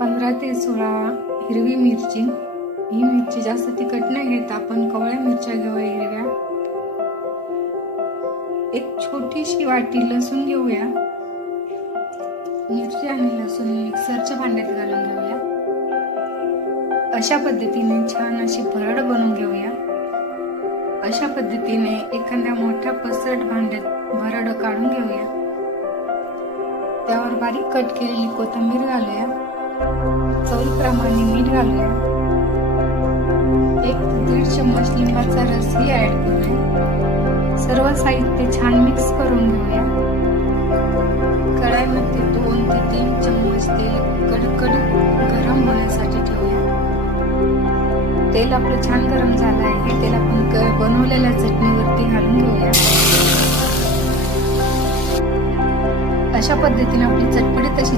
15 ते 16 हिरवी मिरची. ही मिरची जास्त तिखट नाही घेत आपण, कवळ्या मिरच्या घेऊया हिरव्या. एक छोटीशी वाटी लसूण घेऊया. मिरची आणि लसूण मिक्सरच्या भांड्यात घालून घेऊया. अशा पद्धतीने छान अशी भरड बनवून घेऊया. अशा पद्धतीने एखाद्या मोठ्या पसरट भांड्यात भरड काढून घेऊया. त्यावर बारीक कट केलेली कोथिंबीर घालूया. चवीप्रमाणे मीठ घालूया. 1 ते 1.5 चम्मच लिंबाचा रसही ऍड करूया. सर्व साहित्य छान मिक्स करून घेऊया. कढईमध्ये 2 ते 3 चम्मच तेल कडकडीत गरम होण्यासाठी ठेवूया. तेल आपलं छान गरम झालं आहे. तेल आपण बनवलेल्या चटणीवरती घालून घेऊया. अशा पद्धतीने आपली चटपटीत अशी